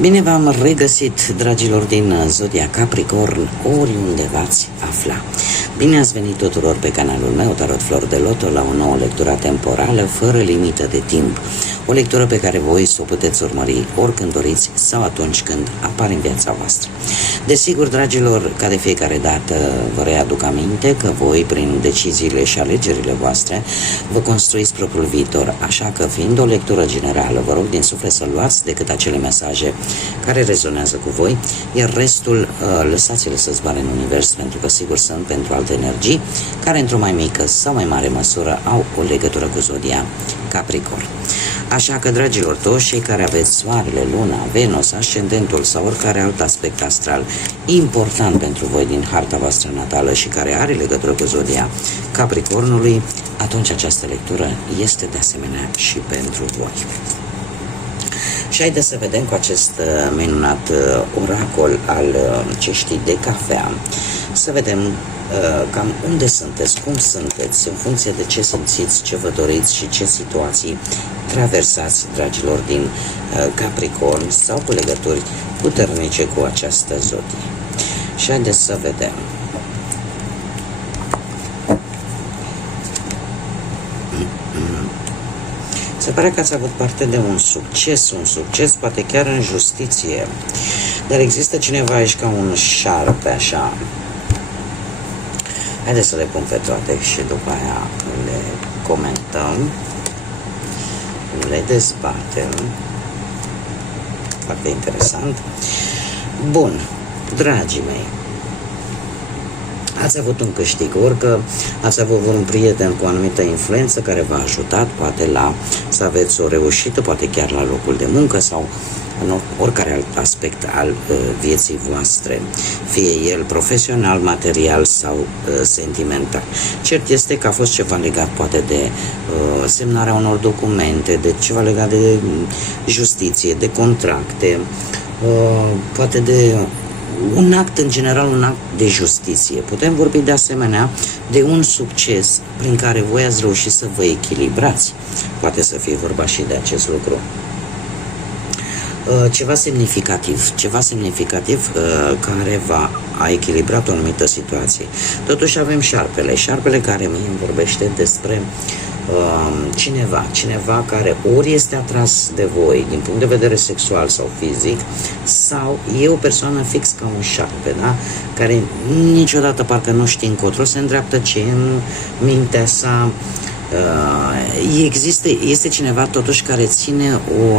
Bine v-am regăsit, dragilor din Zodia Capricorn, oriunde v-ați afla. Bine ați venit tuturor pe canalul meu, Tarot Flori de Loto, la o nouă lectură temporală, fără limită de timp. O lectură pe care voi să o puteți urmări oricând doriți sau atunci când apare în viața voastră. Desigur, dragilor, ca de fiecare dată vă readuc aminte că voi, prin deciziile și alegerile voastre, vă construiți propriul viitor. Așa că, fiind o lectură generală, vă rog din suflet să luați decât acele mesaje care rezonează cu voi, iar restul lăsați-le să zboare în univers, pentru că sigur sunt pentru alte energii care într-o mai mică sau mai mare măsură au o legătură cu Zodia Capricorn. Așa că, dragilor, toți cei care aveți Soarele, Luna, Venus, Ascendentul sau oricare alt aspect astral important pentru voi din harta voastră natală și care are legătură cu Zodia Capricornului, atunci această lectură este de asemenea și pentru voi. Și haideți să vedem cu acest minunat oracol al ceștii de cafea, să vedem cam unde sunteți, cum sunteți, în funcție de ce simțiți, ce vă doriți și ce situații traversați, dragilor din Capricorn, sau cu legături puternice cu această zodie. Și haideți să vedem. Se pare că ați avut parte de un succes, poate chiar în justiție. Dar există cineva aici ca un șarpe, așa. Haideți să le pun pe toate și după aia le comentăm, le dezbatem. Foarte interesant. Bun, dragii mei, ați avut un câștig, orică ați avut un prieten cu o anumită influență care v-a ajutat, poate să aveți o reușită, poate chiar la locul de muncă sau în oricare alt aspect al vieții voastre, fie el profesional, material sau sentimental. Cert este că a fost ceva legat poate de semnarea unor documente, de ceva legat de justiție, de contracte, poate de un act, în general un act de justiție. Putem vorbi de asemenea de un succes prin care voi ați reușit să vă echilibrați. Poate să fie vorba și de acest lucru. Ceva semnificativ care a echilibrat o anumită situație. Totuși avem șarpele care îmi vorbește despre cineva care ori este atras de voi din punct de vedere sexual sau fizic, sau e o persoană fix ca un șarpe, da? Care niciodată parcă nu știe încotro se îndreaptă, ce în mintea sa. Este cineva totuși care ține o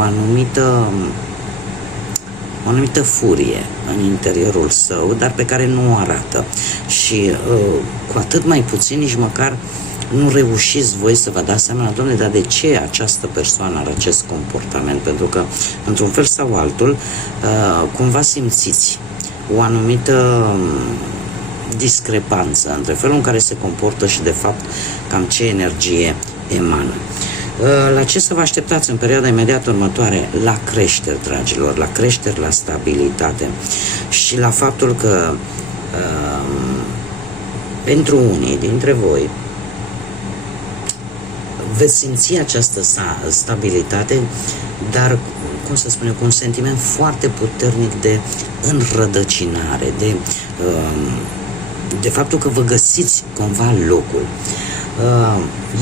anumită furie în interiorul său, dar pe care nu o arată. Și cu atât mai puțin, nici măcar nu reușiți voi să vă dați seama, domnule, dar de ce această persoană are acest comportament? Pentru că, într-un fel sau altul, cumva simțiți o anumită discrepanță între felul în care se comportă și, de fapt, cam ce energie emană. La ce să vă așteptați în perioada imediat următoare? La creșteri, dragilor, la creșteri, la stabilitate și la faptul că pentru unii dintre voi veți simți această stabilitate, dar, cum să spun eu, cu un sentiment foarte puternic de înrădăcinare, de faptul că vă găsiți cumva locul.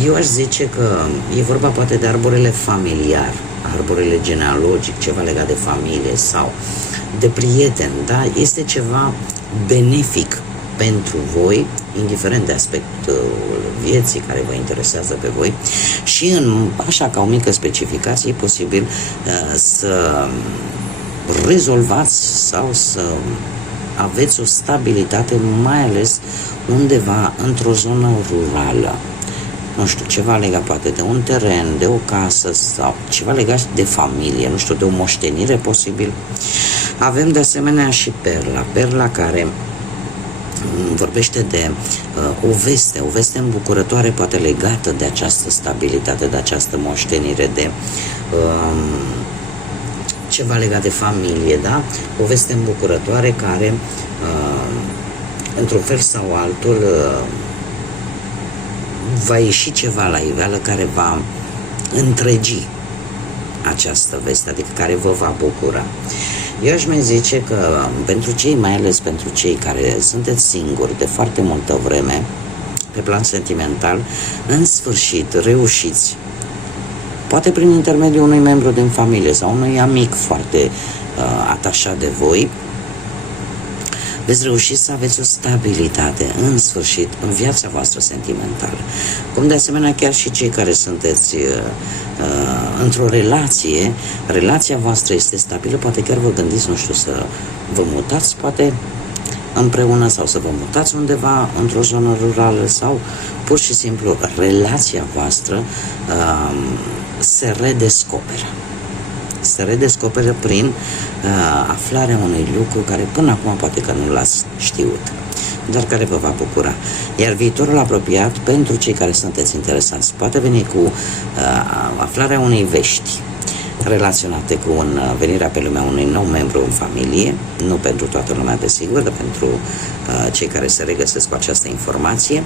Eu aș zice că e vorba poate de arborele familiar, arborele genealogic, ceva legat de familie sau de prieteni, da? Este ceva benefic pentru voi, indiferent de aspectul vieții care vă interesează pe voi, și așa ca o mică specificație, e posibil să rezolvați sau să aveți o stabilitate, mai ales undeva într-o zonă rurală. Nu știu, ceva legat poate de un teren, de o casă sau ceva legat de familie, nu știu, de o moștenire posibil. Avem de asemenea și Perla care vorbește de o veste îmbucurătoare, poate legată de această stabilitate, de această moștenire, de ceva legat de familie, da? O veste îmbucurătoare care, într-un fel sau altul, va ieși ceva la iveală care va întregi această veste, adică care vă va bucura. Eu aș mai zice că pentru cei, mai ales pentru cei care sunteți singuri de foarte multă vreme, pe plan sentimental, în sfârșit reușiți, poate prin intermediul unui membru din familie sau unui amic foarte atașat de voi, veți reuși să aveți o stabilitate, în sfârșit, în viața voastră sentimentală. Cum de asemenea chiar și cei care sunteți într-o relație, relația voastră este stabilă, poate chiar vă gândiți, nu știu, să vă mutați, poate împreună sau să vă mutați undeva într-o zonă rurală sau pur și simplu relația voastră se redescoperă. Se redescoperă prin aflarea unui lucru care până acum poate că nu l-ați știut, dar care vă va bucura. Iar viitorul apropiat, pentru cei care sunteți interesați, poate veni cu aflarea unei vești relaționate cu venirea pe lumea unui nou membru în familie, nu pentru toată lumea desigur, dar pentru cei care se regăsesc cu această informație,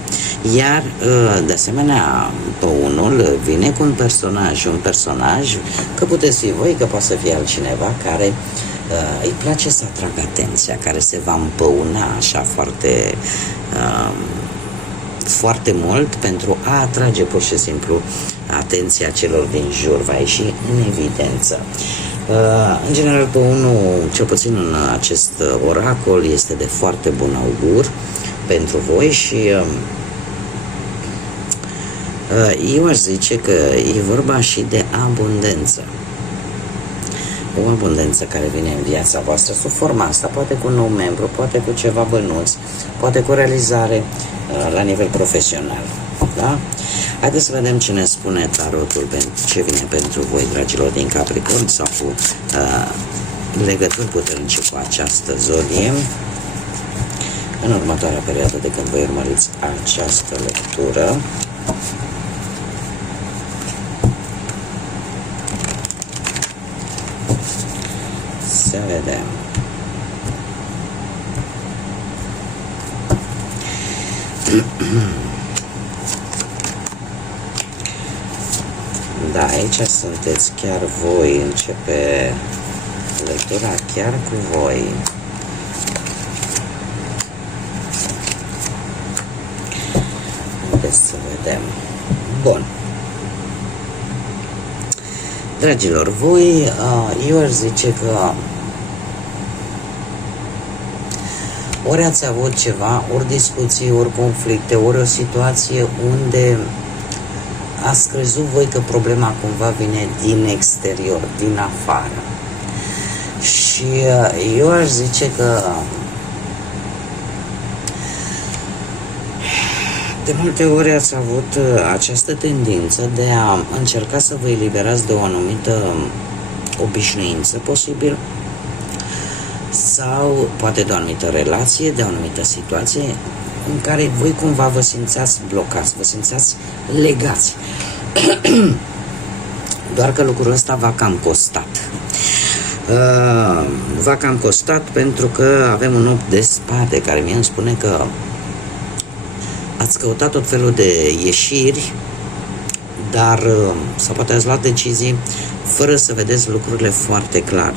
iar de asemenea unul vine cu un personaj, că puteți fi voi, că poate să fie altcineva care îi place să atragă atenția, care se va împăuna așa foarte mult pentru a atrage pur și simplu atenția celor din jur, va ieși în evidență. În general, pe unul, cel puțin în acest oracol, este de foarte bun augur pentru voi și eu aș zice că e vorba și de abundență. O abundență care vine în viața voastră sub forma asta, poate cu un nou membru, poate cu ceva bănuți, poate cu realizare la nivel profesional. Da? Haideți să vedem ce ne spune tarotul, ce vine pentru voi, dragilor din Capricorn, sau cu legături puternice cu această zodie în următoarea perioadă de când voi urmăriți această lectură. Să vedem. Da, aici sunteți chiar voi, începe lectura chiar cu voi. Haideți să vedem. Bun. Dragilor, voi, eu aș zice că ori ați avut ceva, ori discuții, ori conflicte, ori o situație unde ați crezut voi că problema cumva vine din exterior, din afară. Și eu aș zice că de multe ori ați avut această tendință de a încerca să vă eliberați de o anumită obișnuință posibil, sau poate de o anumită relație, de o anumită situație în care voi cumva vă simțeați blocați, vă simțeați legați. Doar că lucrul ăsta v-a cam costat. V-a cam costat pentru că avem un 8 de spade care mie îmi spune că ați căutat tot felul de ieșiri, dar sau poate ați luat decizii fără să vedeți lucrurile foarte clar.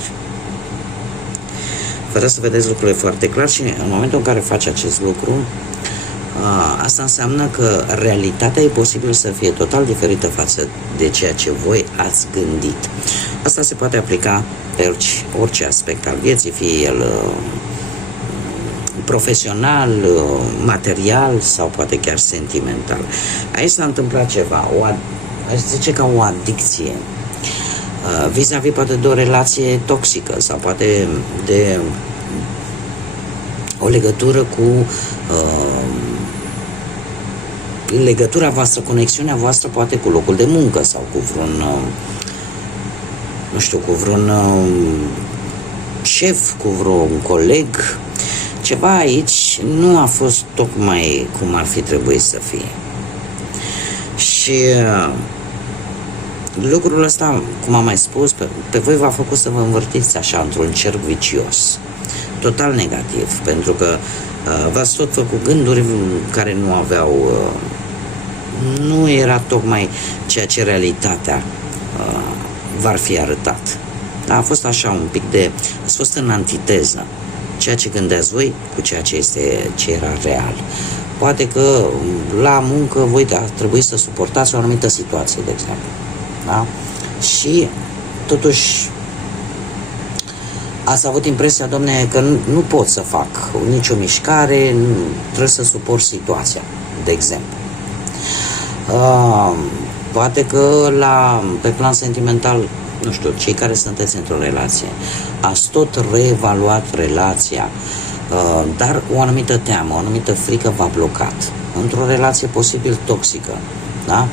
Fără să vedeți lucrurile foarte clar și în momentul în care faci acest lucru, asta înseamnă că realitatea e posibil să fie total diferită față de ceea ce voi ați gândit. Asta se poate aplica pe orice aspect al vieții, fie el profesional, material sau poate chiar sentimental. Aici s-a întâmplat ceva, aș zice ca o adicție, vis-a-vis poate de o relație toxică sau poate de o legătură cu legătura voastră, conexiunea voastră poate cu locul de muncă sau cu vreun nu știu, cu vreun șef, cu vreun coleg. Ceva aici nu a fost tocmai cum ar fi trebuit să fie. Și lucrul ăsta, cum am mai spus, pe voi v-a făcut să vă învârtiți așa într-un cerc vicios, total negativ, pentru că v-ați tot făcut gânduri care nu aveau, nu era tocmai ceea ce realitatea v-ar fi arătat. Dar a fost așa un pic de... Ați fost în antiteză. Ceea ce gândeați voi cu ceea ce era real. Poate că la muncă voi a trebuit să suportați o anumită situație, de exemplu. Da? Și totuși ați avut impresia, domne, că nu pot să fac nicio mișcare, trebuie să suport situația, de exemplu. Poate că pe plan sentimental, nu știu, cei care sunteți într-o relație, ați tot reevaluat relația, dar o anumită teamă, o anumită frică v-a blocat într-o relație posibil toxică, da?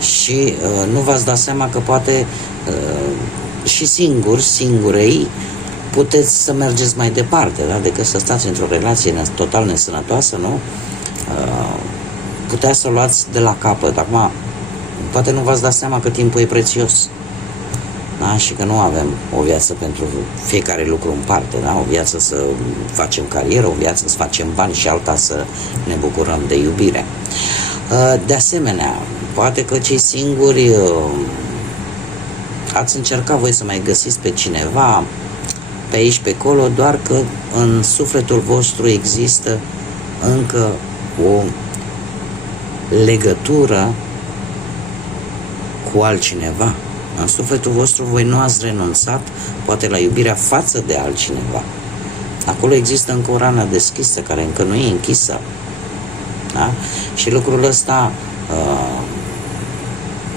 Și nu v-ați dat seama că poate și singurei puteți să mergeți mai departe, da? Decât să stați într-o relație total nesănătoasă, nu? Puteți să o luați de la capăt. Acum, poate nu v-ați dat seama că timpul e prețios, da? Și că nu avem o viață pentru fiecare lucru în parte, da? O viață să facem carieră, o viață să facem bani și alta să ne bucurăm de iubire. De asemenea, poate că cei singuri ați încercat voi să mai găsiți pe cineva pe aici, pe acolo, doar că în sufletul vostru există încă o legătură cu altcineva. În sufletul vostru voi nu ați renunțat poate la iubirea față de altcineva. Acolo există încă o rană deschisă care încă nu e închisă. Da? Și lucrul ăsta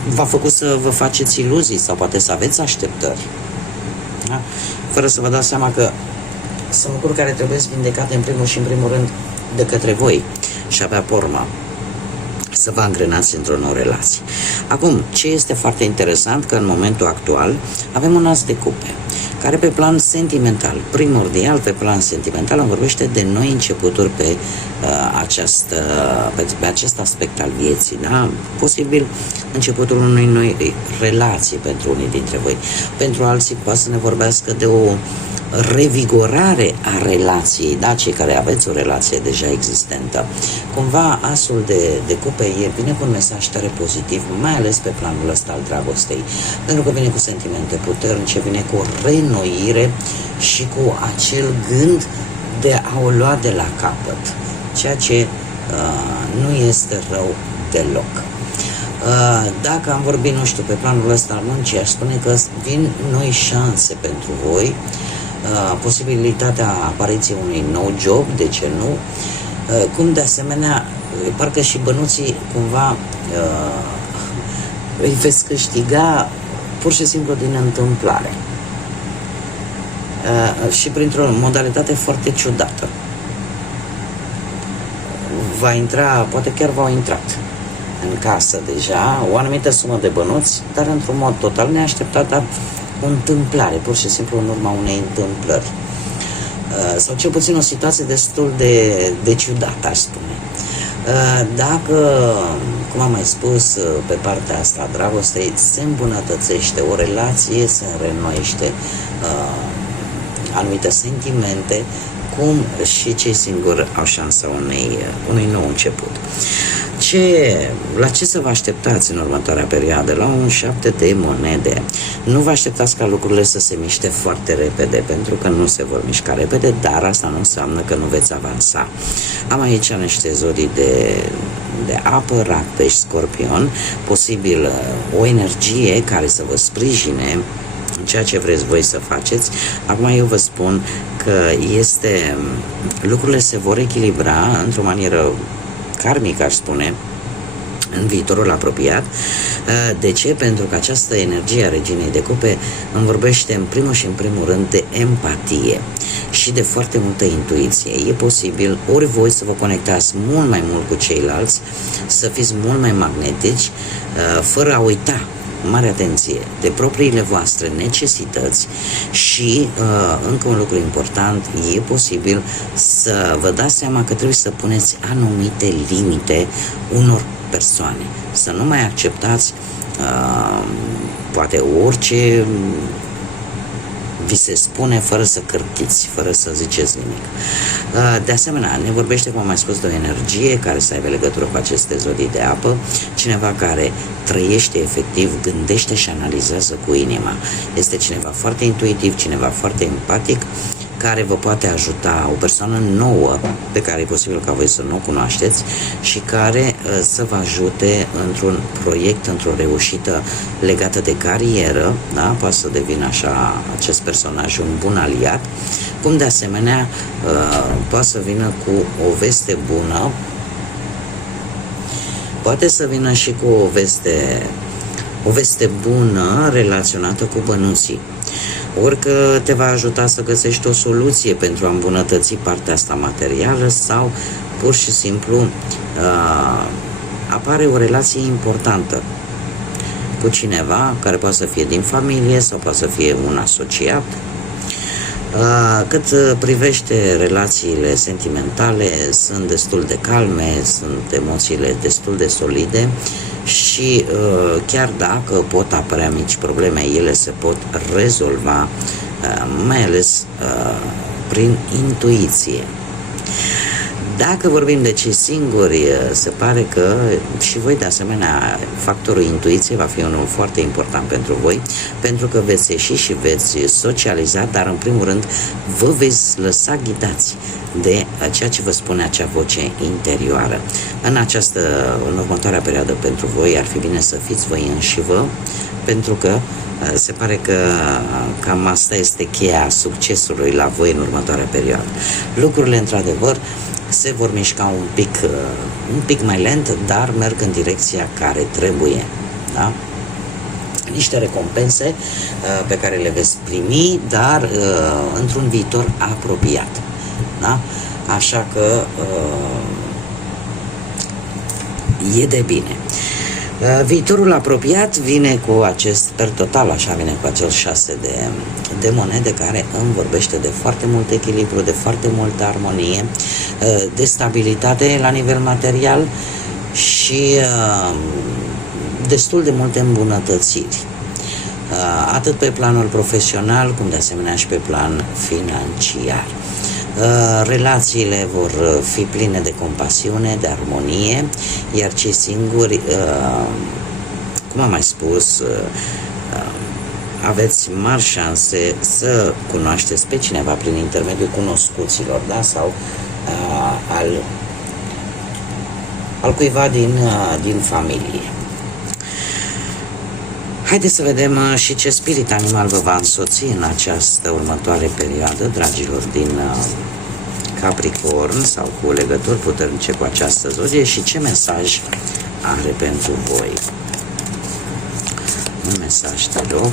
v-a făcut să vă faceți iluzii sau poate să aveți așteptări. Da? Fără să vă dați seama că sunt lucruri care trebuie vindecate în primul rând de către voi și abia pe urmă să vă angrenați într-o nouă relație. Acum, ce este foarte interesant, că în momentul actual avem un as de cupe, care pe plan sentimental, primordial pe plan sentimental, îmi vorbește de noi începuturi pe acest aspect al vieții, da? Posibil începutul unei noi relații pentru unii dintre voi. Pentru alții poate să ne vorbească de o revigorare a relației, da, cei care aveți o relație deja existentă. Cumva asul de cupe vine cu un mesaj tare pozitiv, mai ales pe planul ăsta al dragostei, pentru că vine cu sentimente puternice, vine cu o reînnoire și cu acel gând de a o lua de la capăt, ceea ce nu este rău deloc. Dacă am vorbit, nu știu, pe planul ăsta al muncii, aș spune că vin noi șanse pentru voi, posibilitatea apariției unui nou job, de ce nu, cum de asemenea, parcă și bănuții cumva îi veți câștiga pur și simplu din întâmplare și printr-o modalitate foarte ciudată. Va intra, poate chiar v-au intrat în casă deja o anumită sumă de bănuți, dar într-un mod total neașteptat, dar o întâmplare, pur și simplu în urma unei întâmplări. Sau cel puțin o situație destul de ciudată, aș spune. Dacă, cum am mai spus, pe partea asta a dragostei, se îmbunătățește o relație, se reînnoiește anumite sentimente, cum și cei singuri au șansa unui nou început. La ce să vă așteptați în următoarea perioadă? La un 7 de monede. Nu vă așteptați ca lucrurile să se miște foarte repede, pentru că nu se vor mișca repede, dar asta nu înseamnă că nu veți avansa. Am aici niște zodii de apă, rac, pești, scorpion, posibil o energie care să vă sprijine în ceea ce vreți voi să faceți. Acum eu vă spun că lucrurile se vor echilibra într-o manieră karmică, aș spune, în viitorul apropiat. De ce? Pentru că această energie a reginei de cupe îmi vorbește în primul rând de empatie și de foarte multă intuiție. E posibil ori voi să vă conectați mult mai mult cu ceilalți, să fiți mult mai magnetici, fără a uita, mare atenție, de propriile voastre necesități și, încă un lucru important, e posibil să vă dați seama că trebuie să puneți anumite limite unor persoane. Să nu mai acceptați poate orice vi se spune fără să cârtiți, fără să ziceți nimic. De asemenea, ne vorbește, cum am mai spus, de o energie care să aibă legătură cu aceste zodii de apă, cineva care trăiește efectiv, gândește și analizează cu inima. Este cineva foarte intuitiv, cineva foarte empatic, care vă poate ajuta, o persoană nouă pe care e posibil ca voi să nu o cunoașteți și care să vă ajute într-un proiect, într-o reușită legată de carieră, da? Poate să devină așa acest personaj un bun aliat, cum de asemenea poate să vină cu o veste bună, poate să vină și cu o veste bună relaționată cu bănuții. Ori că te va ajuta să găsești o soluție pentru a îmbunătăți partea asta materială sau pur și simplu apare o relație importantă cu cineva care poate să fie din familie sau poate să fie un asociat. Cât privește relațiile sentimentale, sunt destul de calme, sunt emoțiile destul de solide și chiar dacă pot apărea mici probleme, ele se pot rezolva, mai ales prin intuiție. Dacă vorbim de cei singuri, se pare că și voi, de asemenea, factorul intuiție va fi unul foarte important pentru voi, pentru că veți ieși și veți socializa, dar în primul rând vă veți lăsa ghidați de ceea ce vă spune acea voce interioară. În următoarea perioadă pentru voi ar fi bine să fiți voi înșivă, pentru că se pare că cam asta este cheia succesului la voi în următoarea perioadă. Lucrurile, într-adevăr, se vor mișca un pic mai lent, dar merg în direcția care trebuie. Da? Niște recompense pe care le veți primi, dar într-un viitor apropiat. Da? Așa că e de bine. Viitorul apropiat vine cu acest, per total așa vine cu acel 6 de monede care îmi vorbește de foarte mult echilibru, de foarte multă armonie, de stabilitate la nivel material și destul de multe îmbunătățiri. Atât pe planul profesional, cum de asemenea și pe plan financiar. Relațiile vor fi pline de compasiune, de armonie, iar cei singuri, cum am mai spus, aveți mari șanse să cunoașteți pe cineva prin intermediul cunoscuților, da? Sau al cuiva din familie. Haideți să vedem și ce spirit animal vă va însoți în această următoare perioadă, dragilor din Capricorn sau cu legături puternice cu această zodie și ce mesaj are pentru voi. Un mesaj, te rog.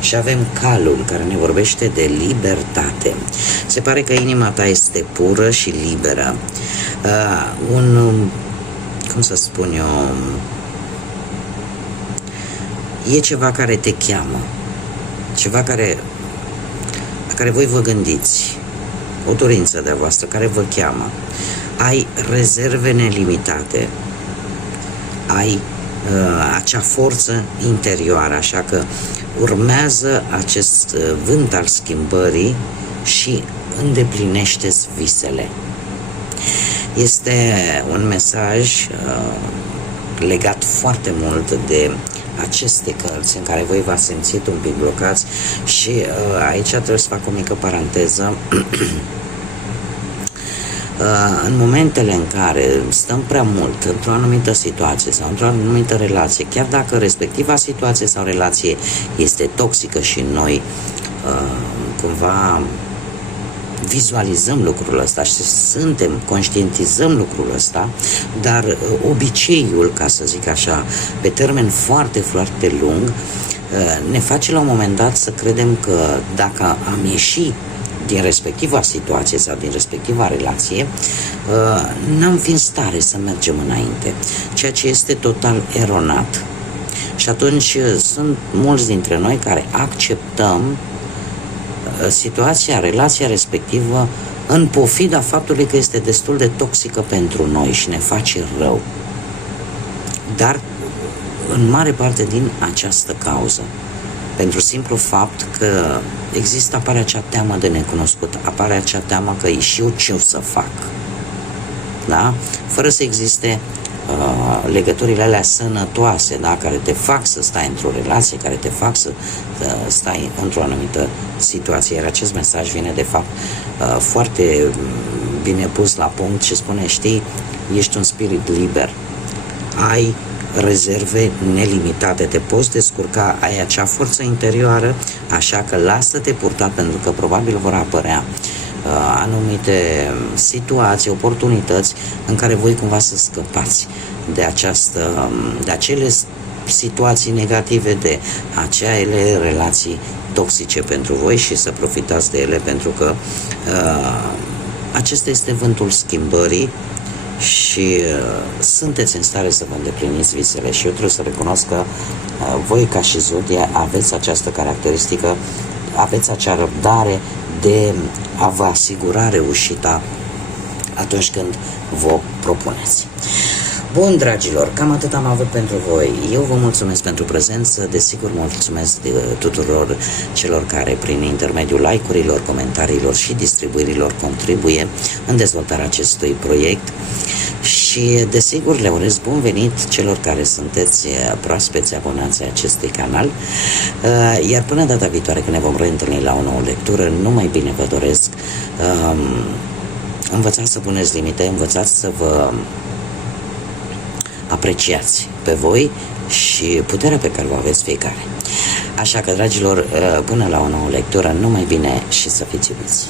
Și avem Calul, care ne vorbește de libertate. Se pare că inima ta este pură și liberă. Cum să spun eu, e ceva care te cheamă, ceva la care voi vă gândiți, o dorință de-a voastră care vă cheamă. Ai rezerve nelimitate, ai acea forță interioară, așa că urmează acest vânt al schimbării și îndeplinește-ți visele. Este un mesaj legat foarte mult de aceste cărți în care voi v-ați simțit un pic blocați și aici trebuie să fac o mică paranteză. În momentele în care stăm prea mult într-o anumită situație sau într-o anumită relație, chiar dacă respectiva situație sau relație este toxică și noi cumva vizualizăm lucrul ăsta și conștientizăm lucrul ăsta, dar obiceiul, ca să zic așa, pe termen foarte, foarte lung, ne face la un moment dat să credem că dacă am ieșit din respectiva situație sau din respectiva relație, n-am fi în stare să mergem înainte, ceea ce este total eronat. Și atunci sunt mulți dintre noi care acceptăm situația, relația respectivă în pofida faptului că este destul de toxică pentru noi și ne face rău. Dar în mare parte din această cauză. pentru simplu fapt că apare acea teamă de necunoscut, apare acea teamă că și eu ce o să fac, da? Fără să existe legăturile alea sănătoase, da? Care te fac să stai într-o relație, care te fac să stai într-o anumită situație. Iar acest mesaj vine de fapt foarte bine pus la punct și spune, știi, ești un spirit liber, ai rezerve nelimitate, te poți descurca, ai acea forță interioară, așa că lasă-te purtat, pentru că probabil vor apărea anumite situații, oportunități în care voi cumva să scăpați de acele situații negative, de acele relații toxice pentru voi și să profitați de ele, pentru că acesta este vântul schimbării și sunteți în stare să vă îndepliniți visele. Și eu trebuie să recunosc că voi ca și zodie aveți această caracteristică, aveți acea răbdare de a vă asigura reușita atunci când vă propuneți. Bun, dragilor, cam atât am avut pentru voi. Eu vă mulțumesc pentru prezență, desigur mulțumesc tuturor celor care prin intermediul like-urilor, comentariilor și distribuirilor contribuie în dezvoltarea acestui proiect și desigur le urez bun venit celor care sunteți proaspeți abonați ai acestui canal, iar până data viitoare când ne vom reîntâlni la o nouă lectură, numai bine vă doresc. Învățați să puneți limite, învățați să vă apreciați pe voi și puterea pe care o aveți fiecare. Așa că, dragilor, până la o nouă lectură, numai bine și să fiți iubiți!